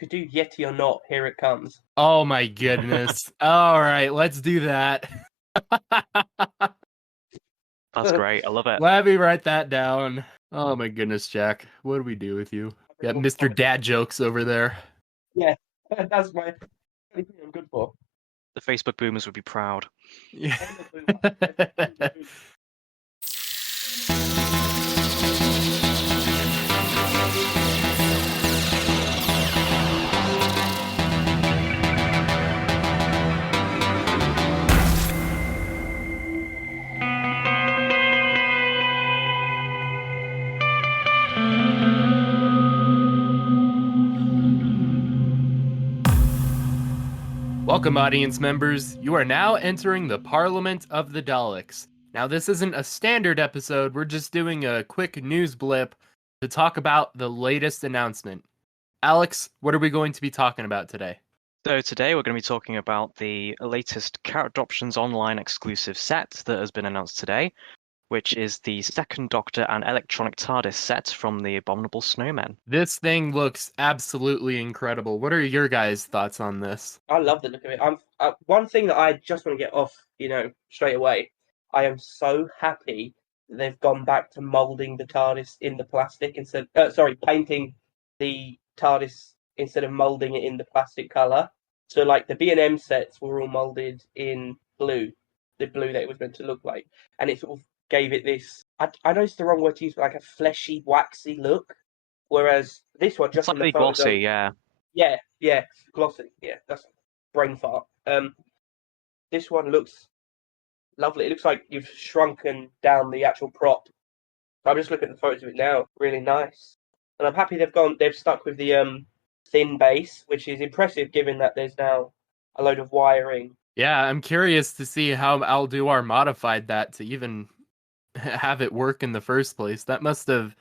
you could do Yeti or not, here it comes. Oh my goodness. All right, let's do that. That's great. I love it. Let me write that down. Oh my goodness, Jack. What do we do with you? Got Mr. Dad jokes over there. Yeah, that's my only thing I'm good for. The Facebook boomers would be proud. Yeah. Welcome, audience members. You are now entering the Parliament of the Daleks. Now, this isn't a standard episode. We're just doing a quick news blip to talk about the latest announcement. Alex, what are we going to be talking about today? So today we're going to be talking about the latest Character Options Online exclusive set that has been announced today, which is the Second Doctor and Electronic TARDIS set from the Abominable Snowmen. This thing looks absolutely incredible. What are your guys' thoughts on this? I love the look of it. One thing that I just want to get off, straight away. I am so happy that they've gone back to molding the TARDIS in the plastic instead. Painting the TARDIS instead of molding it in the plastic color. So, like the B&M sets were all molded in blue, the blue that it was meant to look like, and it sort of gave it this. I know it's the wrong word to use, but like a fleshy, waxy look. Whereas this one, just Slightly glossy, yeah. Yeah, glossy. Yeah, that's brain fart. This one looks lovely. It looks like you've shrunken down the actual prop. I'm just looking at the photos of it now. Really nice, and I'm happy they've stuck with the thin base, which is impressive given that there's now a load of wiring. Yeah, I'm curious to see how Alduar modified that to even have it work in the first place. That must have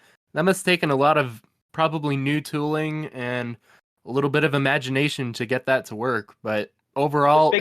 taken a lot of probably new tooling and a little bit of imagination to get that to work. But overall,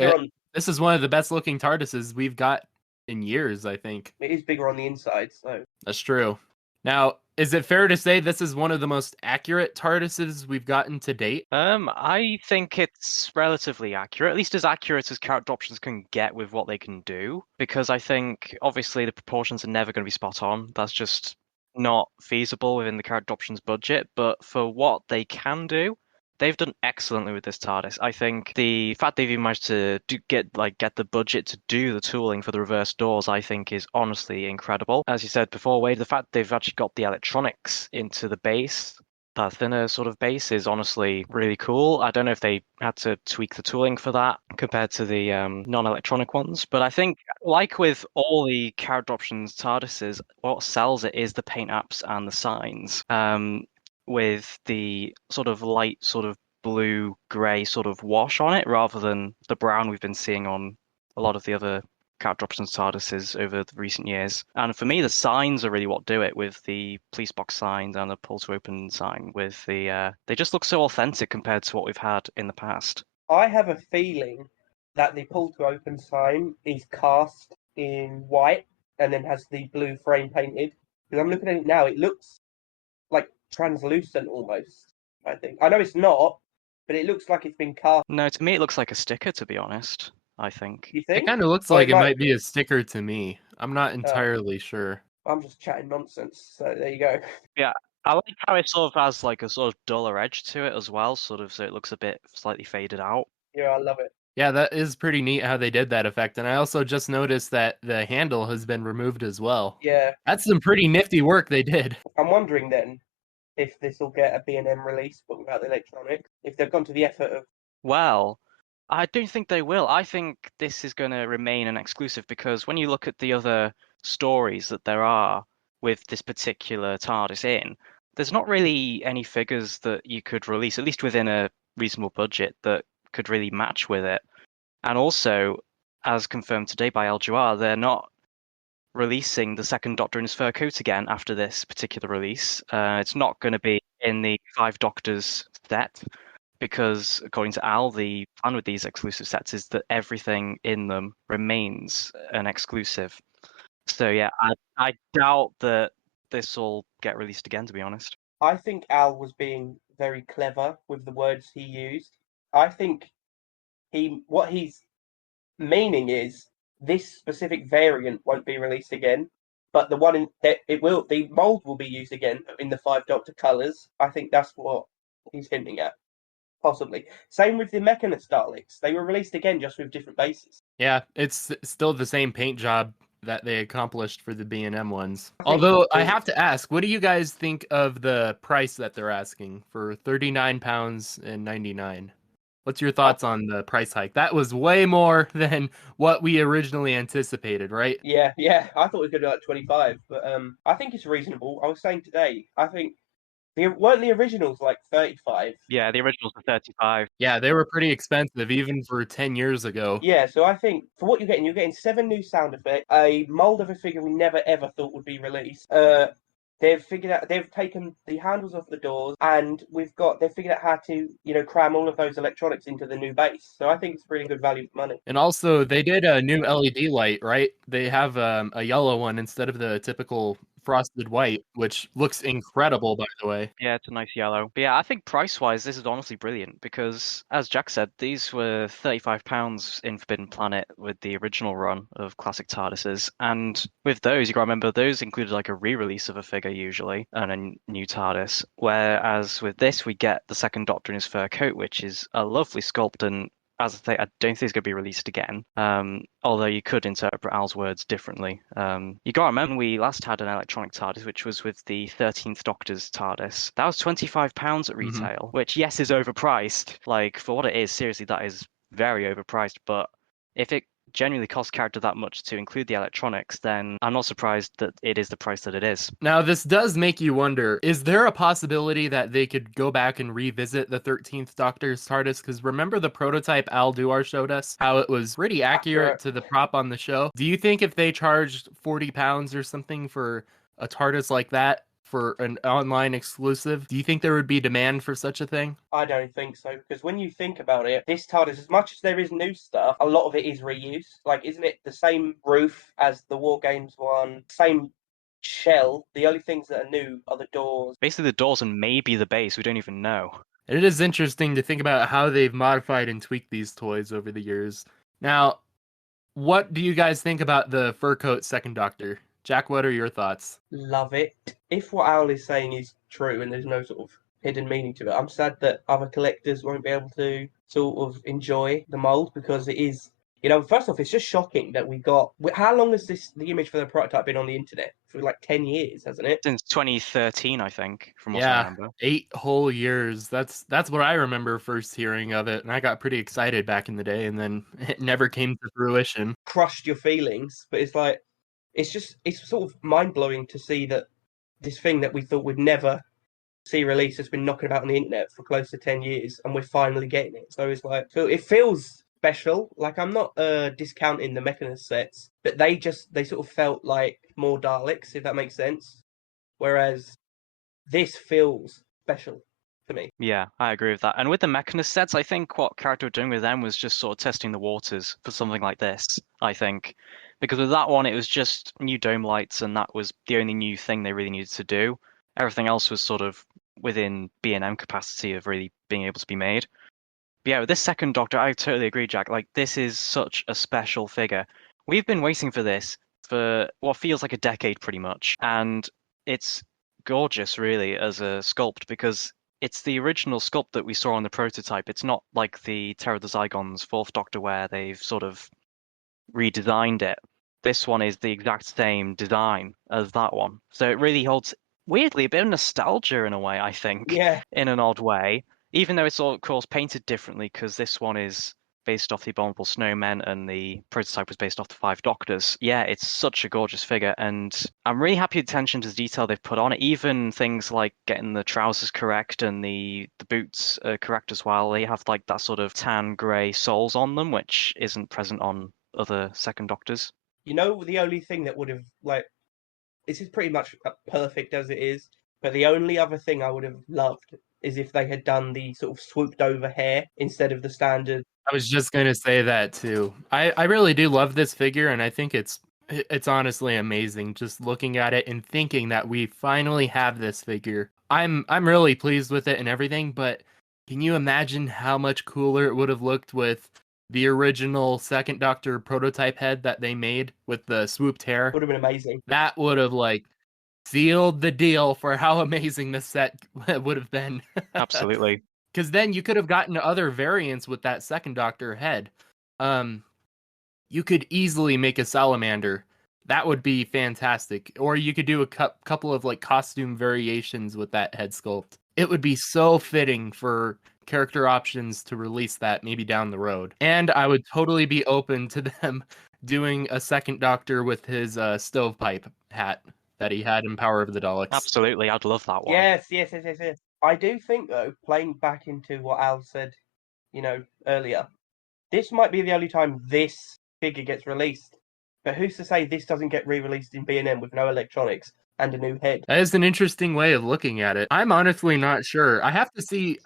this is one of the best looking TARDISes we've got in years, I think. It is bigger on the inside, so. That's true. Now, is it fair to say this is one of the most accurate TARDISes we've gotten to date? I think it's relatively accurate, at least as accurate as Character Options can get with what they can do, because I think, obviously, the proportions are never going to be spot on. That's just not feasible within the Character Options budget, but for what they can do, they've done excellently with this TARDIS. I think the fact they've even managed to get the budget to do the tooling for the reverse doors, I think, is honestly incredible. As you said before, Wade, the fact they've actually got the electronics into the base, that thinner sort of base, is honestly really cool. I don't know if they had to tweak the tooling for that compared to the non-electronic ones, but I think, like with all the Character Options TARDISes, what sells it is the paint apps and the signs. With the sort of light sort of blue-grey sort of wash on it, rather than the brown we've been seeing on a lot of the other Character Options TARDISes over the recent years. And for me, the signs are really what do it, with the police box signs and the pull to open sign. With the they just look so authentic compared to what we've had in the past. I have a feeling that the pull to open sign is cast in white and then has the blue frame painted. Because I'm looking at it now, it looks like translucent almost, I think. I know it's not, but it looks like it's been cast. No, to me it looks like a sticker, to be honest, I think. You think? It kind of looks like it might be a sticker to me. I'm not entirely sure. I'm just chatting nonsense, so there you go. Yeah, I like how it sort of has like a sort of duller edge to it as well, sort of, so it looks a bit slightly faded out. Yeah, I love it. Yeah, that is pretty neat how they did that effect. And I also just noticed that the handle has been removed as well. Yeah. That's some pretty nifty work they did. I'm wondering then if this will get a B&M release, but without the electronics. If they've gone to the effort of... Well, I don't think they will. I think this is going to remain an exclusive, because when you look at the other stories that there are with this particular TARDIS in, there's not really any figures that you could release, at least within a reasonable budget, that could really match with it. And also, as confirmed today by Alduar, they're not releasing the Second Doctor in his fur coat again after this particular release. It's not going to be in the 5 Doctors set, because according to Al, the plan with these exclusive sets is that everything in them remains an exclusive. So yeah, I doubt that this will get released again, to be honest. I think Al was being very clever with the words he used. I think what he's meaning is this specific variant won't be released again, but the one in that the mold will be used again in the Five Doctor colours. I think that's what he's hinting at, possibly. Same with the Mechanist Daleks; they were released again, just with different bases. Yeah, it's still the same paint job that they accomplished for the B&M ones. I think Although I have to ask, what do you guys think of the price that they're asking for £39.99? What's your thoughts on the price hike? That was way more than what we originally anticipated, right? Yeah, I thought it was going to be like 25, but I think it's reasonable. I was saying today, I think weren't the originals like 35? Yeah, the originals are 35. Yeah, they were pretty expensive even for 10 years ago. Yeah, so I think for what you're getting 7 new sound effects, a mold of a figure we never ever thought would be released. They've taken the handles off the doors, and they've figured out how to, cram all of those electronics into the new base. So I think it's really good value for money. And also, they did a new LED light, right? They have a yellow one instead of the typical frosted white, which looks incredible, by the way. Yeah, it's a nice yellow. But yeah, I think price-wise, this is honestly brilliant because, as Jack said, these were £35 in Forbidden Planet with the original run of classic TARDISes, and with those, you got to remember those included like a re-release of a figure usually and a new TARDIS. Whereas with this, we get the Second Doctor in his fur coat, which is a lovely sculpt, and as I say, I don't think it's going to be released again. Although you could interpret Al's words differently. You got to remember we last had an electronic TARDIS, which was with the 13th Doctor's TARDIS. That was £25 at retail, which yes is overpriced. Like for what it is, seriously, that is very overpriced. But if it genuinely costs character that much to include the electronics, then I'm not surprised that it is the price that it is. Now, this does make you wonder, is there a possibility that they could go back and revisit the 13th Doctor's TARDIS? Because remember the prototype Al Duar showed us? How it was pretty accurate to the prop on the show? Do you think if they charged £40 or something for a TARDIS like that, for an online exclusive, do you think there would be demand for such a thing? I don't think so, because when you think about it, this TARDIS, as much as there is new stuff, a lot of it is reuse. Like, isn't it the same roof as the War Games one? Same shell. The only things that are new are the doors. Basically, the doors and maybe the base. We don't even know. It is interesting to think about how they've modified and tweaked these toys over the years. Now, what do you guys think about the fur coat Second Doctor? Jack, what are your thoughts? Love it. If what Owl is saying is true and there's no sort of hidden meaning to it, I'm sad that other collectors won't be able to sort of enjoy the mold, because it is, first off, it's just shocking that we got. How long has the image for the prototype been on the internet? For like 10 years, hasn't it? Since 2013, I think, from what I remember. 8 whole years. That's what I remember first hearing of it, and I got pretty excited back in the day, and then it never came to fruition. Crushed your feelings, but it's like, it's sort of mind-blowing to see that this thing that we thought we'd never see released has been knocking about on the internet for close to 10 years, and we're finally getting it. So it's like, it feels special. Like, I'm not discounting the Mechanist sets, but they sort of felt like more Daleks, if that makes sense. Whereas this feels special to me. Yeah, I agree with that. And with the Mechanist sets, I think what character were doing with them was just sort of testing the waters for something like this, I think. Because with that one, it was just new dome lights, and that was the only new thing they really needed to do. Everything else was sort of within B&M capacity of really being able to be made. But yeah, with this Second Doctor, I totally agree, Jack. Like, this is such a special figure. We've been waiting for this for what feels like a decade, pretty much. And it's gorgeous, really, as a sculpt, because it's the original sculpt that we saw on the prototype. It's not like the Terror of the Zygons Fourth Doctor, where they've sort of redesigned it. This one is the exact same design as that one. So it really holds, weirdly, a bit of nostalgia in a way, I think. Yeah. In an odd way. Even though it's, of course, painted differently, because this one is based off the Abominable Snowmen and the prototype was based off the Five Doctors. Yeah, it's such a gorgeous figure, and I'm really happy with the attention to detail they've put on it. Even things like getting the trousers correct and the boots correct as well. They have like that sort of tan grey soles on them, which isn't present on other Second Doctors. The only thing that would have, like, this is pretty much perfect as it is, but the only other thing I would have loved is if they had done the sort of swooped over hair instead of the standard. I was just going to say that too. I really do love this figure, and I think it's honestly amazing just looking at it and thinking that we finally have this figure I'm really pleased with it and everything, but can you imagine how much cooler it would have looked with the original Second Doctor prototype head that they made with the swooped hair? Would have been amazing. That would have like sealed the deal for how amazing this set would have been. Absolutely. Because then you could have gotten other variants with that Second Doctor head. You could easily make a salamander. That would be fantastic. Or you could do a couple of like costume variations with that head sculpt. It would be so fitting for character options to release that maybe down the road. And I would totally be open to them doing a Second Doctor with his stovepipe hat that he had in Power of the Daleks. Absolutely, I'd love that one. Yes. I do think though, playing back into what Al said, earlier, this might be the only time this figure gets released. But who's to say this doesn't get re-released in B&M with no electronics and a new head? That is an interesting way of looking at it. I'm honestly not sure. I have to see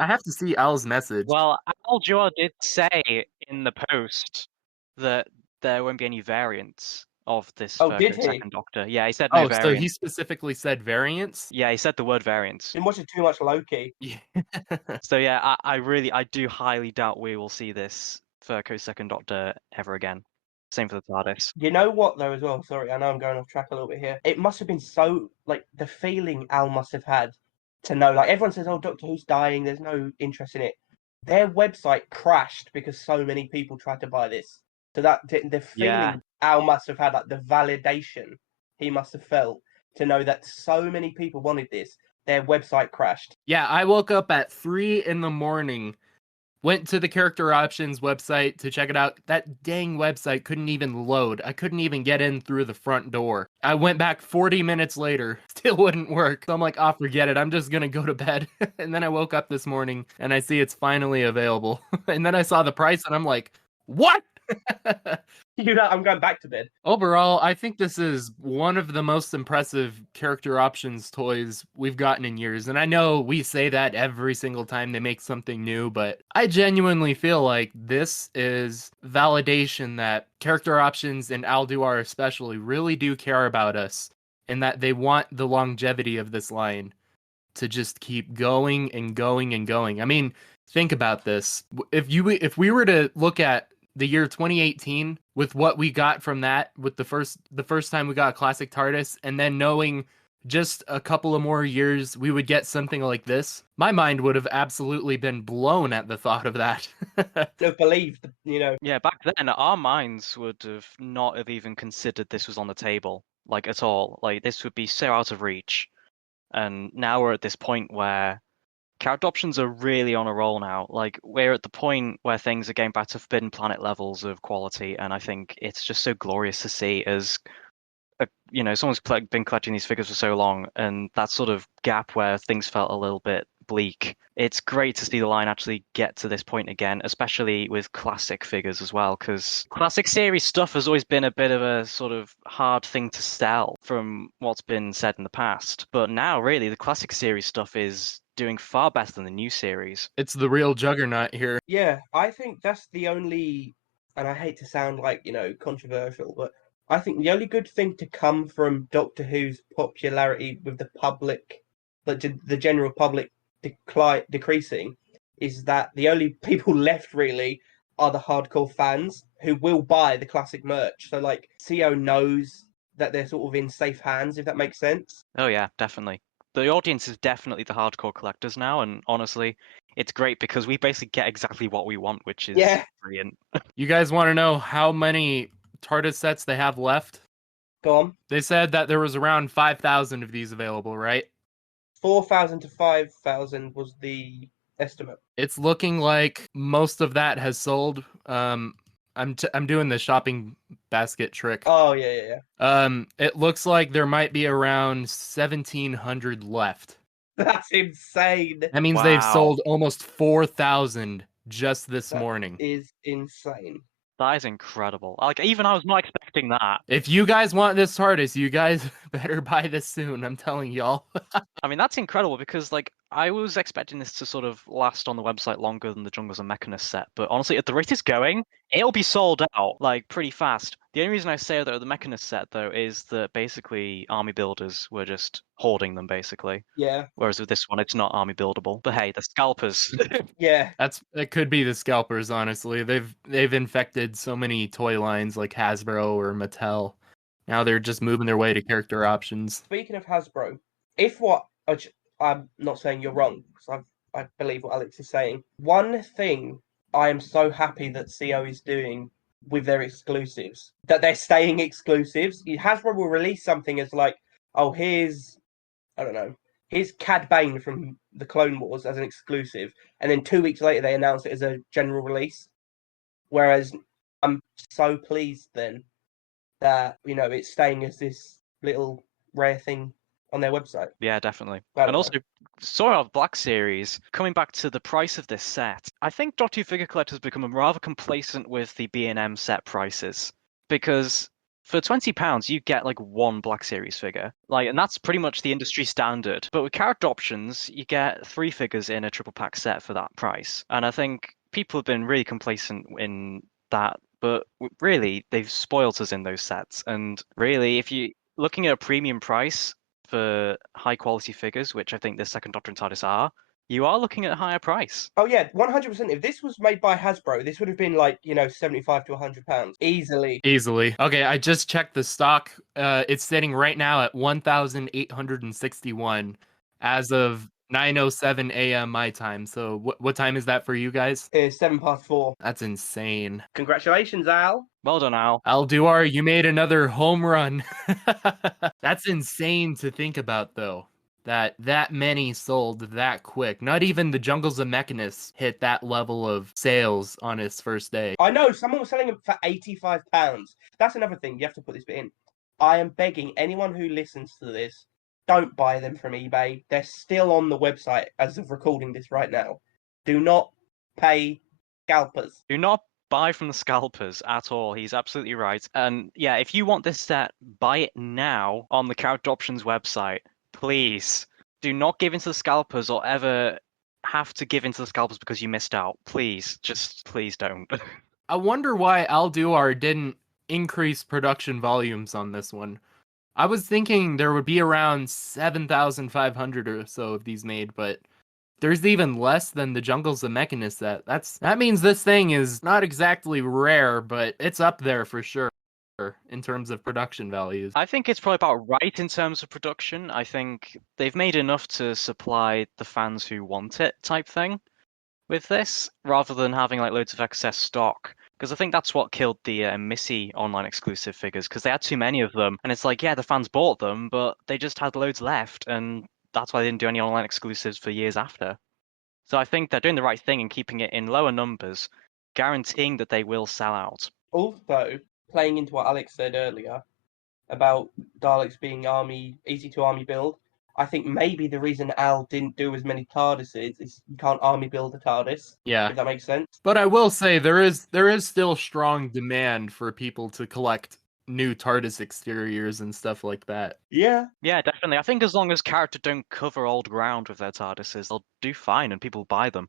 Al's message. Well, Al Jor did say in the post that there won't be any variants of this did he? Second Doctor. Yeah, he said no variants. So he specifically said variants? Yeah, he said the word variants. Been watching too much Loki. Yeah. So yeah, I do highly doubt we will see this Furco Second Doctor ever again. Same for the TARDIS. You know what though as well, sorry, I know I'm going off track a little bit here. It must have been so, like, the feeling Al must have had to know, like, everyone says, oh, Doctor Who's dying, there's no interest in it. Their website crashed because so many people tried to buy this. So that the feeling Al must have had, like the validation he must have felt to know that so many people wanted this, their website crashed. Yeah, I woke up at 3 a.m, went to the character options website to check it out. That dang website couldn't even load. I couldn't even get in through the front door. I went back 40 minutes later, still wouldn't work. So I'm like, oh, forget it. I'm just gonna go to bed. And then I woke up this morning and I see it's finally available. And then I saw the price and I'm like, what? I'm going back to bed. Overall, I think this is one of the most impressive character options toys we've gotten in years. And I know we say that every single time they make something new, but I genuinely feel like this is validation that character options and Alduar especially really do care about us and that they want the longevity of this line to just keep going and going and going. I mean, think about this. If we were to look at the year 2018 with what we got from that, with the first time we got a classic TARDIS, and then knowing just a couple of more years we would get something like this, my mind would have absolutely been blown at the thought of that. No, believed, Yeah, back then our minds would have not have even considered this was on the table, like at all. Like this would be so out of reach. And now we're at this point where character options are really on a roll now. Like we're at the point where things are getting back to Forbidden Planet levels of quality, and I think it's just so glorious to see as someone's been collecting these figures for so long, and that sort of gap where things felt a little bit bleak. It's great to see the line actually get to this point again, especially with classic figures as well, because classic series stuff has always been a bit of a sort of hard thing to sell from what's been said in the past. But now, really, the classic series stuff is doing far better than the new series. It's the real juggernaut here. Yeah, I think that's the only, and I hate to sound like, controversial, but I think the only good thing to come from Doctor Who's popularity with the public, the general public decreasing, is that the only people left really are the hardcore fans who will buy the classic merch. So like CO knows that they're sort of in safe hands, if that makes sense. Oh yeah, definitely. The audience is definitely the hardcore collectors now, and honestly, it's great because we basically get exactly what we want, which is brilliant. You guys want to know how many TARDIS sets they have left? Go on. They said that there was around 5,000 of these available, right? 4,000 to 5,000 was the estimate. It's looking like most of that has sold. I'm doing the shopping basket trick. Oh yeah. It looks like there might be around 1,700 left. That's insane. That means they've sold almost 4,000 just this morning. That is insane. That is incredible. Like, even I was not expecting that. If you guys want this TARDIS, you guys better buy this soon. I'm telling y'all. I mean, that's incredible because, like, I was expecting this to sort of last on the website longer than the Jungles and Mechanist set, but honestly, at the rate it's going, it'll be sold out like pretty fast. The only reason I say though the Mechanist set though is that basically army builders were just hoarding them basically. Yeah, Whereas with this one, it's not army buildable. But hey, the scalpers. yeah, It could be the scalpers, honestly. They've infected so many toy lines like Hasbro or Mattel. Now they're just moving their way to character options. Speaking of Hasbro, if what I'm not saying you're wrong, because I believe what Alex is saying. One thing I am so happy that CO is doing with their exclusives, that they're staying exclusives. Hasbro will release something as like, oh, here's, I don't know, here's Cad Bane from the Clone Wars as an exclusive, and then 2 weeks later they announce it as a general release. Whereas I'm so pleased then that it's staying as this little rare thing on their website. Yeah, definitely. I don't And know. also, sort of Black Series, coming back to the price of this set, I think Doctor Who Figure Collector has become rather complacent with the B&M set prices. Because for £20, you get like one Black Series figure. And that's pretty much the industry standard. But with character options, you get 3 figures in a triple pack set for that price. And I think people have been really complacent in that. But really, they've spoiled us in those sets. And really, if you're looking at a premium price for high quality figures, which I think the second Doctor and TARDIS are, you are looking at a higher price. Oh yeah, 100%. If this was made by Hasbro, this would have been like, £75 to £100 easily. Easily. Okay, I just checked the stock. It's sitting right now at 1,861 as of 9:07 a.m. my time. So what time is that for you guys? It's 4:07. That's insane. Congratulations, Al. Well done, Al. Alduar, you made another home run. That's insane to think about, though. That many sold that quick. Not even the Jungles of Mechanists hit that level of sales on its first day. I know, someone was selling them for £85. That's another thing, you have to put this bit in. I am begging anyone who listens to this, don't buy them from eBay. They're still on the website as of recording this right now. Do not pay scalpers. Do not buy from the scalpers at all. He's absolutely right. And yeah, if you want this set, buy it now on the Character Options website. Please do not give in to the scalpers or ever have to give in to the scalpers because you missed out. Please, just please don't. I wonder why Alduar didn't increase production volumes on this one. I was thinking there would be around 7,500 or so of these made, but there's even less than the Jungles of Mechanist set. That means this thing is not exactly rare, but it's up there for sure in terms of production values. I think it's probably about right in terms of production. I think they've made enough to supply the fans who want it type thing with this, rather than having like loads of excess stock. Because I think that's what killed the Missy online exclusive figures, because they had too many of them. And it's like, yeah, the fans bought them, but they just had loads left, and that's why they didn't do any online exclusives for years after. So I think they're doing the right thing and keeping it in lower numbers, guaranteeing that they will sell out. Also, playing into what Alex said earlier about Daleks being easy to army build, I think maybe the reason Al didn't do as many TARDISes is you can't army build a TARDIS. Yeah. If that makes sense. But I will say there is still strong demand for people to collect new TARDIS exteriors and stuff like that. Yeah. Yeah, definitely. I think as long as character don't cover old ground with their TARDISes, they'll do fine and people buy them.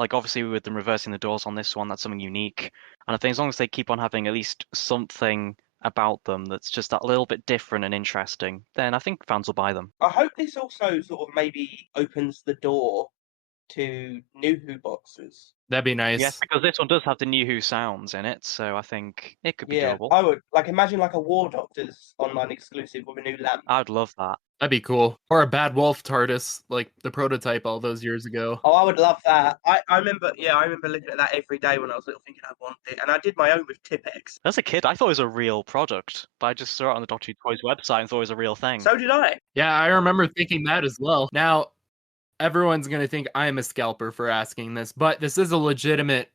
Like, obviously, with them reversing the doors on this one, that's something unique. And I think as long as they keep on having at least something about them that's just that little bit different and interesting, then I think fans will buy them. I hope this also sort of maybe opens the door to New Who boxes. That'd be nice. Yes, because this one does have the New Who sounds in it, so I think it could be doable. I would imagine like a War Doctors online exclusive with a new lamp. I'd love that. That'd be cool. Or a Bad Wolf TARDIS, like the prototype all those years ago. Oh, I would love that. I remember looking at that every day when I was little, thinking I want it, and I did my own with Tipex. As a kid, I thought it was a real product, but I just saw it on the Doctor Who Toys website and thought it was a real thing. So did I. Yeah, I remember thinking that as well. Now, everyone's gonna think I'm a scalper for asking this, but this is a legitimate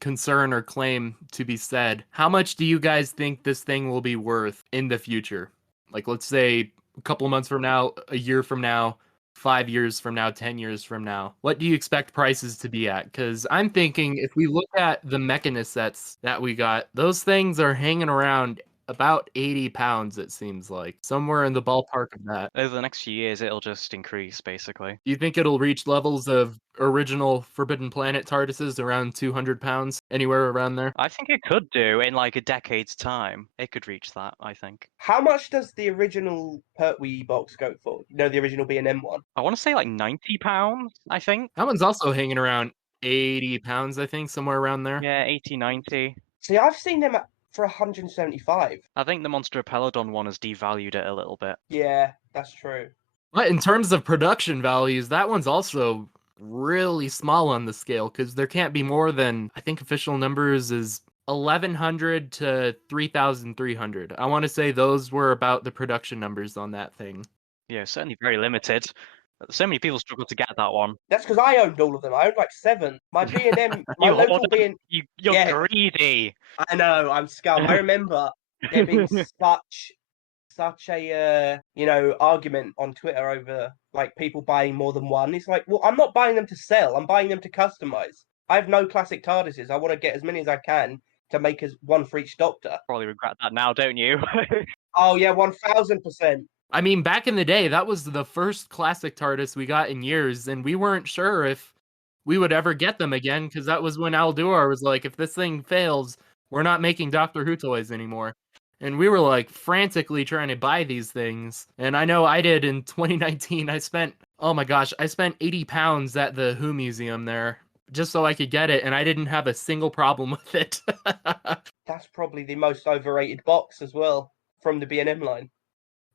concern or claim to be said. How much do you guys think this thing will be worth in the future? Like, let's say a couple of months from now, a year from now, 5 years from now, 10 years from now. What do you expect prices to be at? Because I'm thinking if we look at the Mechanist sets that we got, those things are hanging around about 80 pounds, it seems like. Somewhere in the ballpark of that. Over the next few years, it'll just increase, basically. Do you think it'll reach levels of original Forbidden Planet TARDISes around 200 pounds? Anywhere around there? I think it could do in like a decade's time. It could reach that, I think. How much does the original Pertwee box go for? You know, the original B&M one? I want to say like 90 pounds, I think. That one's also hanging around 80 pounds, I think, somewhere around there. Yeah, 80, 90. See, I've seen them for 175. I think the Monster Pelodon one has devalued it a little bit. Yeah, that's true. But in terms of production values, that one's also really small on the scale because there can't be more than, I think official numbers is 1,100 to 3,300. I want to say those were about the production numbers on that thing. Yeah, certainly very limited. So many people struggle to get that one. That's because I owned all of them. I owned like 7. My B&M, my You local hoarded- B&M. You're Yeah. greedy. I know, I'm scum. I remember there being such a argument on Twitter over like people buying more than one. It's like, well, I'm not buying them to sell. I'm buying them to customize. I have no classic TARDISes. I want to get as many as I can to make as one for each Doctor. Probably regret that now, don't you? Oh yeah, 1000%. I mean, back in the day, that was the first classic TARDIS we got in years, and we weren't sure if we would ever get them again, because that was when Al Duar was like, if this thing fails, we're not making Doctor Who toys anymore. And we were like frantically trying to buy these things. And I know I did in 2019. I spent 80 pounds at the Who Museum there just so I could get it, and I didn't have a single problem with it. That's probably the most overrated box as well from the B&M line,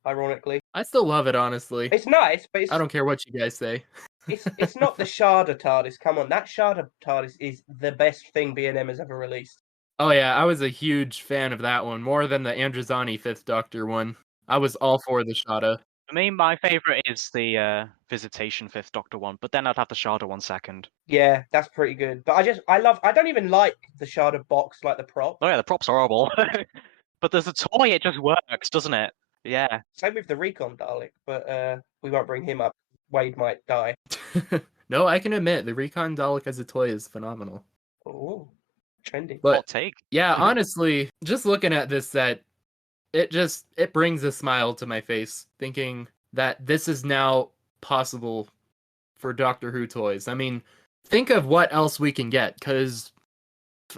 ironically. I still love it, honestly. It's nice, but I don't care what you guys say. it's not the Sharda TARDIS. Come on, that Sharda TARDIS is the best thing B&M has ever released. Oh yeah, I was a huge fan of that one, more than the Androzani 5th Doctor one. I was all for the Shada. For me, my favourite is the Visitation 5th Doctor one, but then I'd have the Sharda one second. Yeah, that's pretty good. But I don't even like the Sharda box, like the prop. Oh yeah, the prop's horrible. But there's a toy, it just works, doesn't it? Yeah. Same with the Recon Dalek, but we won't bring him up. Wade might die. No, I can admit, the Recon Dalek as a toy is phenomenal. Oh, trendy. But Hot take. yeah, honestly, just looking at this set, it brings a smile to my face, thinking that this is now possible for Doctor Who toys. I mean, think of what else we can get, because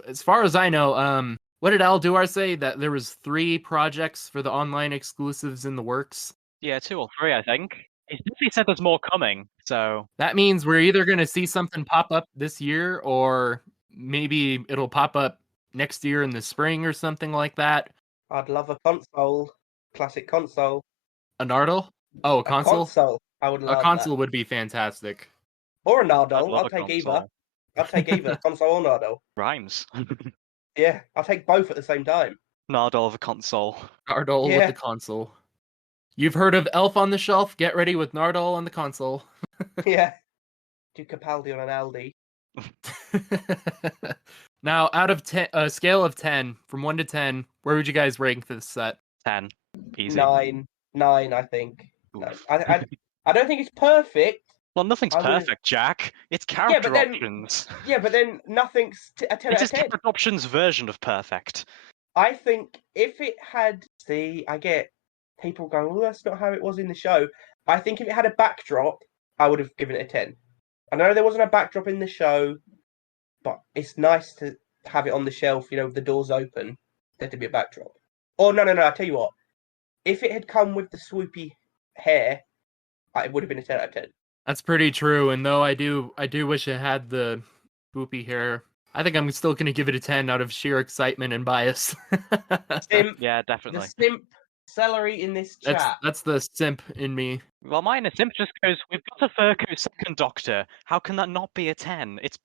as far as I know, what did Al Duar say? That there was 3 projects for the online exclusives in the works? Yeah, 2 or 3, I think. He definitely said there's more coming, so... That means we're either going to see something pop up this year, or maybe it'll pop up next year in the spring or something like that. I'd love a console, classic console. A Nardole? Oh, a console? Console. I would love A console that. would be fantastic. Or a I'd Nardole. love I'll a take either. console. I'll take either, console or Nardole. Rhymes. Yeah, I'll take both at the same time. Nardole of a console. Nardole Yeah. with the console. You've heard of Elf on the Shelf? Get ready with Nardole on the console. Yeah. Do Capaldi on an Aldi. Now, out of 10, scale of 10, from 1 to 10, where would you guys rank this set? 10. Easy. 9, I think. No, Oof. I don't think it's perfect. Well, nothing's I wouldn't- perfect, Jack. It's character but then- options. Yeah, but then nothing's a 10 It's out just of 10. character options version of perfect. I think if it had, I get people going, oh, that's not how it was in the show. I think if it had a backdrop, I would have given it a 10. I know there wasn't a backdrop in the show, but it's nice to have it on the shelf, with the doors open, there to be a backdrop. Oh, no, I tell you what. If it had come with the swoopy hair, it would have been a 10 out of 10. That's pretty true, and though I do wish it had the swoopy hair, I think I'm still going to give it a 10 out of sheer excitement and bias. Simp, Yeah, the definitely. simp celery in this chat. That's the simp in me. Well, mine is simp just goes, we've got a Furco second Doctor. How can that not be a 10? It's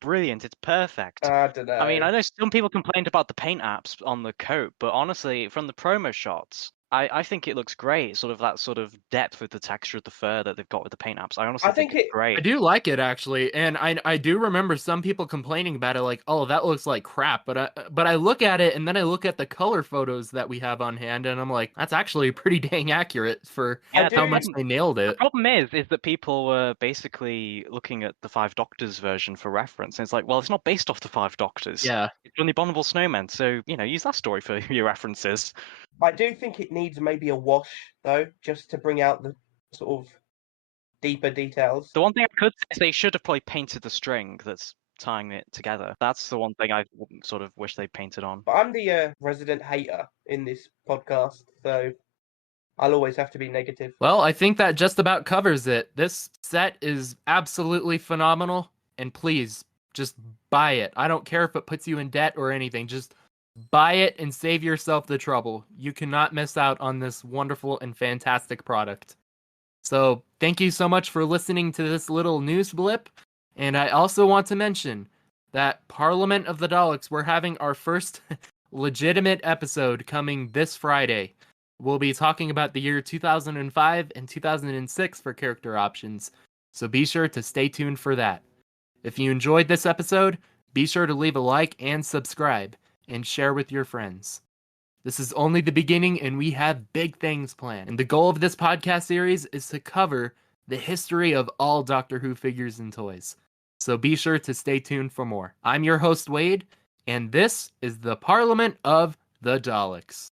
brilliant. It's perfect. I don't know. I mean, I know some people complained about the paint apps on the coat, but honestly, from the promo shots, I think it looks great. Sort of that sort of depth with the texture of the fur that they've got with the paint apps. I honestly think it's I great. do like it actually, and I do remember some people complaining about it, like, oh, that looks like crap. But I look at it, and then I look at the color photos that we have on hand, and I'm like, that's actually pretty dang accurate for Yeah, how much they nailed the it. problem is that people were basically looking at the Five Doctors version for reference, and it's like, well, it's not based off the Five Doctors. Yeah. It's on the Abominable Snowmen, so use that story for your references. I do think it needs maybe a wash though, just to bring out the sort of deeper details. The one thing I could say is they should have probably painted the string that's tying it together. That's the one thing I sort of wish they painted on. But I'm the resident hater in this podcast, so I'll always have to be negative. Well, I think that just about covers it. This set is absolutely phenomenal, and please, just buy it. I don't care if it puts you in debt or anything. Just buy it and save yourself the trouble. You cannot miss out on this wonderful and fantastic product. So, thank you so much for listening to this little news blip. And I also want to mention that Parliament of the Daleks, we're having our first legitimate episode coming this Friday. We'll be talking about the year 2005 and 2006 for character options, so be sure to stay tuned for that. If you enjoyed this episode, be sure to leave a like and subscribe, and share with your friends. This is only the beginning, and we have big things planned. And the goal of this podcast series is to cover the history of all Doctor Who figures and toys. So be sure to stay tuned for more. I'm your host, Wade, and this is the Parliament of the Daleks.